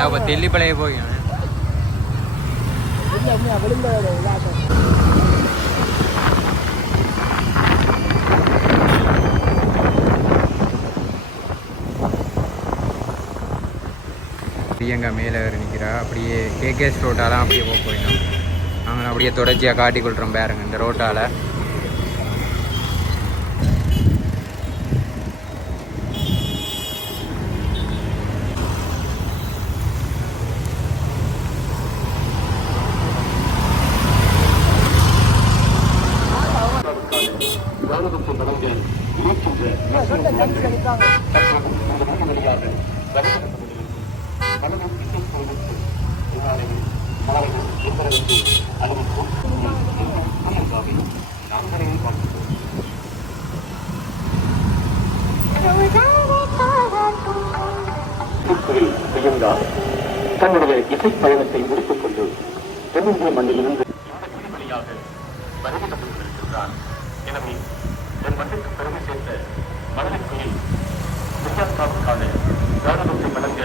ஏன்னா இப்போ தெல்லிப்பளைய போய். இல்லை என்ன பிரியங்கா மேலே நிற்கிறா அப்படியே கேகேஎஸ் ரோட்டாலாம் அப்படியே போக போயிடும். நாங்கள் அப்படியே தொடர்ச்சியாக காட்டி கொள்கிறோம் பாருங்க இந்த ரோட்டால் ஜங்ஷன் நிற்காங்க திருக்குறள் பிரியங்கா தன்னுடைய இசை பயணத்தை முடித்துக் கொண்டு தென்னிந்திய மண்ணிலிருந்து வழியாக வருகை தந்து கொண்டிருக்கின்றார் எனவே என் மண்ணுக்கு பெருமை சேர்த்த மணலிக்குயில் பிரியாங்காவுக்கான கௌரவத்தை வழங்க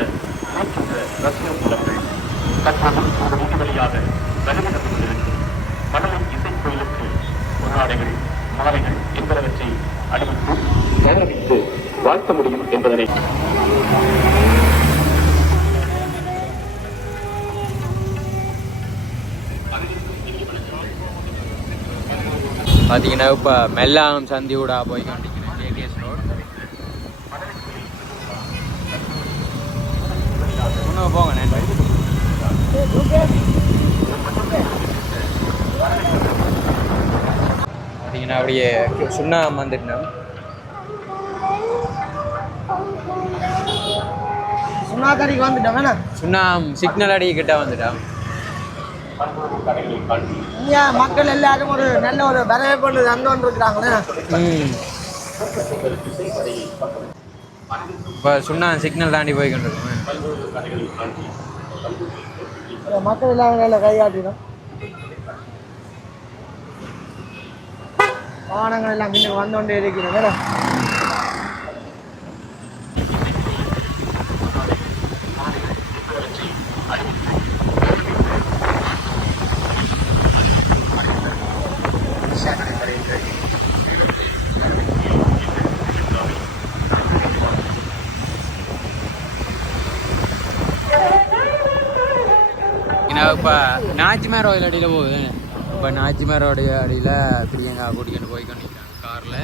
நினைக்கின்ற ரசிகர் மூலங்கள் தற்போது இந்த வீதி வழியாக வருகை கொண்டிருக்கும். மணலின் இசை கோயிலுக்கு உரையாடைகள் மாலைகள் என்பனவற்றை அணிவித்து கௌரவித்து வாழ்த்த முடியும் என்பதனை பார்த்தீங்கன்னா இப்போ மெல்லாம் சந்தி விடா போய் ரோட் இன்னும் போங்க பார்த்தீங்கன்னா அப்படியே சுண்ணாம்பு வந்துட்டோம் சுண்ணாக்கடிக்கு வந்துட்டோம் சுண்ணாம் சிக்னல் அடி கிட்ட வந்துட்டோம். இங்கே மக்கள் எல்லாரும் ஒரு நல்ல ஒரு வரவேற்பு தந்து கொண்டிருக்கிறாங்களே. ம் இப்போ சுண்ணா சிக்னல் தாண்டி போய் கொண்டிருக்கோம். மக்கள் எல்லாம் நல்ல கையாட்டிடும் வாகனங்கள் எல்லாம் முன்னுக்கு வந்து கொண்டே இருக்கிறது. இப்போ நாச்சிமார் ரோயில் அடியில் போகுது. இப்போ நாச்சிமார் ரோடு அடியில் பிரியங்கா கூட்டிக்கிட்டு போய் காரில்.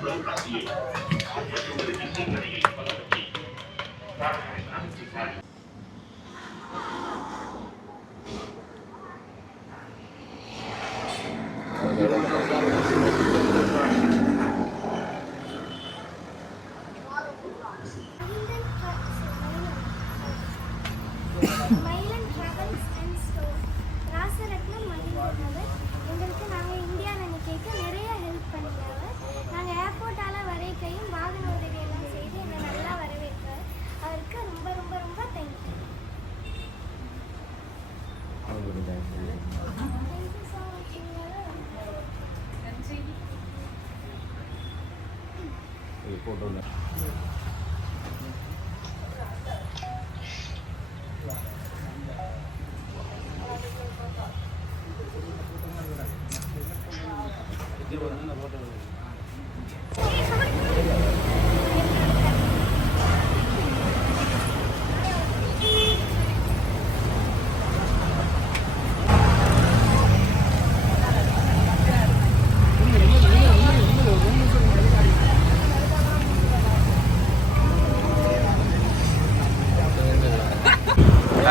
காரில் மயிலன் பாருங்க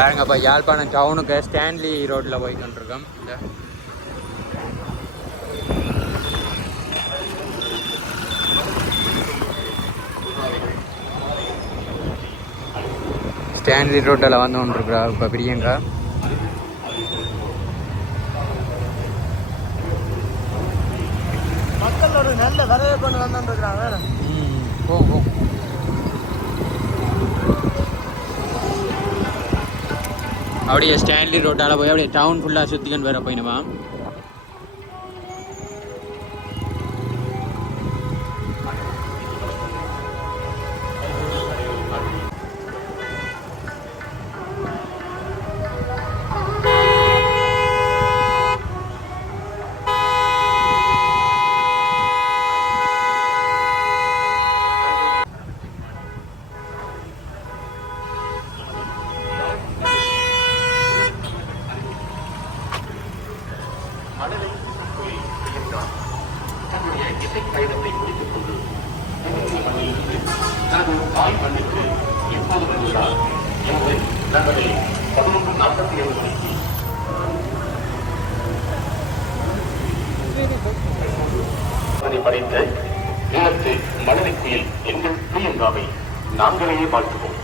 பாருங்கப்பா யாழ்ப்பாணம் டவுனுக்கு ஸ்டான்லி ரோட்டில் போய் கொண்டிருக்கோம். இந்த ஸ்டான்லி ரோட்டில் வந்து ஒன்று இருக்கிறா இப்போ பிரியங்கா. மக்களோட நல்ல வரவேற்பு கொண்டு வந்துருக்குறாங்க போ போ. அப்படியே ஸ்டான்லி ரோட்டால போய் அப்படியே டவுன் ஃபுல்லாக சுற்றிக்கன்னு வேற போயினுமா? அதனை படைத்த ஈழத்து மணலை குயில் எங்கள் பிரியங்காவை நாங்களே வாழ்த்துவோம்.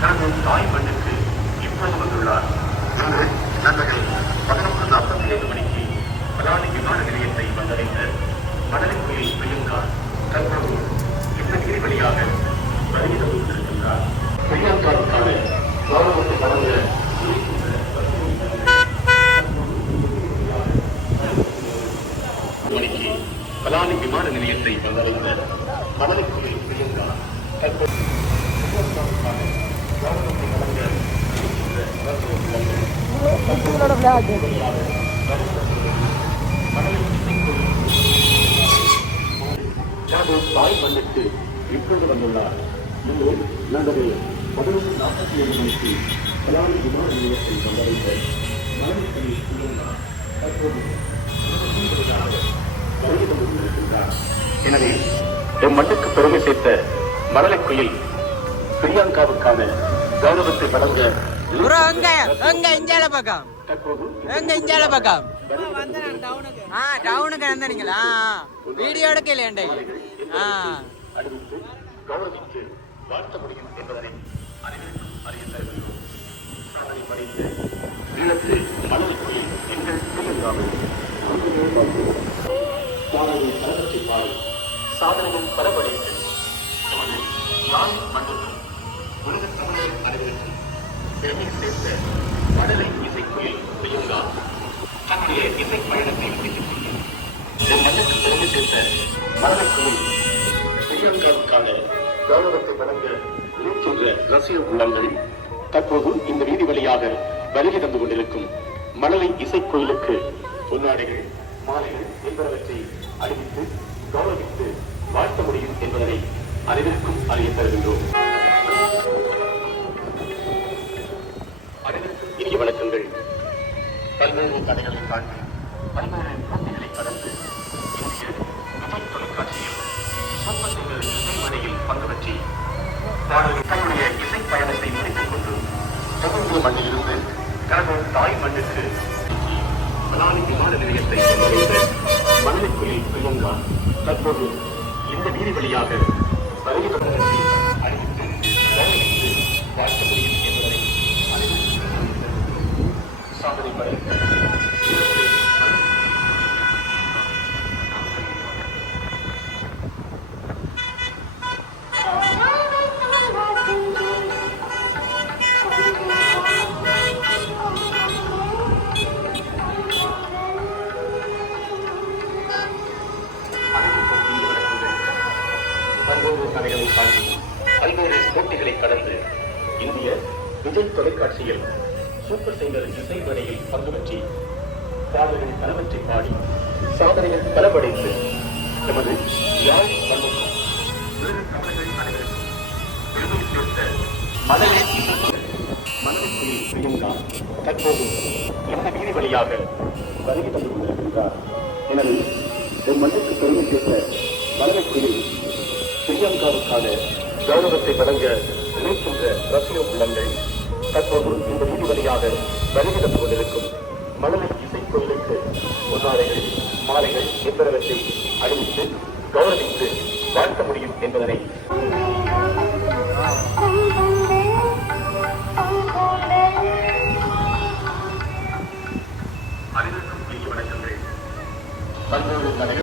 தனது தாய் மண்ணுக்கு இப்போது வந்துள்ளார். இன்று நண்பர்கள் பதினொன்று நாற்பத்தி ஏழு மணிக்கு பலானி விமான நிலையத்தை வந்தடைந்த மணலை குயில் பிரியங்கா தற்போது கிருஷ்ணகிரி வழியாக வருகை தந்து பிரியங்காவுக்கான கௌரவத்தை வழங்க மணிக்கு பலானி விமான நிலையத்தை வந்தடைந்த மணலை குயில் பிரியங்கா தற்போது தனது தாய் மண்ணுக்கு இப்போது வந்துள்ளார் இன்று நண்பர்கள் பதினொன்று நாற்பத்தி ஏழு மணிக்கு விமான நிலையத்தை வந்தடைந்த மனைவி தற்போது எனவே எம் மண்ணுக்கு பெருமை சேர்த்த மணலை குயில் பிரியங்காவுக்கான கௌரவத்தை வழங்க வீடியோ எடுக்கல கௌரவித்து வாழ்த்த முடியும் என்பதனை அனைவருக்கும் அறிய தருகிறோம் சாதனை படைத்த ஈழத்து மணல் குயில் எங்கள் சாதனையும் நமது நான் மண்ணுக்கும் உலக தமிழர் அனைவருக்கும் பெருமை சேர்த்த மணலை இசைக்குயில் பிரியங்கா தன்னுடைய இசை பயணத்தை முடித்துக் கொண்டு என் மண்ணுக்கு பெருமை சேர்த்த மரணக்குழி பிரியங்காவுக்கான கௌரவத்தை வழங்க நினைக்கின்ற ரசிக உள்ளங்களில் தற்போது இந்த வீதி வழியாக வருகை தந்து கொண்டிருக்கும் மணலை இசைக்கோயிலுக்கு பொன்னாடைகள் மாலைகள் என்பனவற்றை அறிவித்து கௌரவித்து வாழ்த்த முடியும் என்பதனை அனைவருக்கும் அறிய தருகின்றோம் பல்வேறு கதைகளை தாண்டி பல்வேறு போட்டிகளை கடந்து இந்திய விஜய் தொலைக்காட்சியில் சூப்பர் இசைமனையில் பங்கு பெற்றி தன்னுடைய இசை பயணத்தை முடித்துக் கொண்டு தொகுந்த மண்ணிலிருந்து கடந்த தாய் மண்ணுக்கு மணாலி விமான நிலையத்தை சென்றடைந்த மணலிக்குயில் பிரியங்கா தற்போது இந்த வீதி வழியாக வருகை somebody, but சாதனைகள் பலமடைந்து எமது யாழ் மண்ணுக்கு வேறு பிரியங்கா தற்போது எனது வீதி வழியாக வருகை தந்து கொண்டிருக்கின்றார் எனவே என் மண்ணுக்கு பெருமை சேர்த்த மனதிற்குரிய பிரியங்காவுக்கான கௌரவத்தை வழங்க நினைக்கின்ற ரசிக உள்ளங்கள் தற்போது இந்த வீதி வழியாக வருகை தந்து கொண்டிருக்கும் மணலை கோயிலுக்கு பொன்னாடைகள் மாலைகள் என்பனவற்றை அணிவித்து கௌரவித்து வாழ்த்த முடியும் என்பதனை. அனைவருக்கும் வணக்கங்கள்.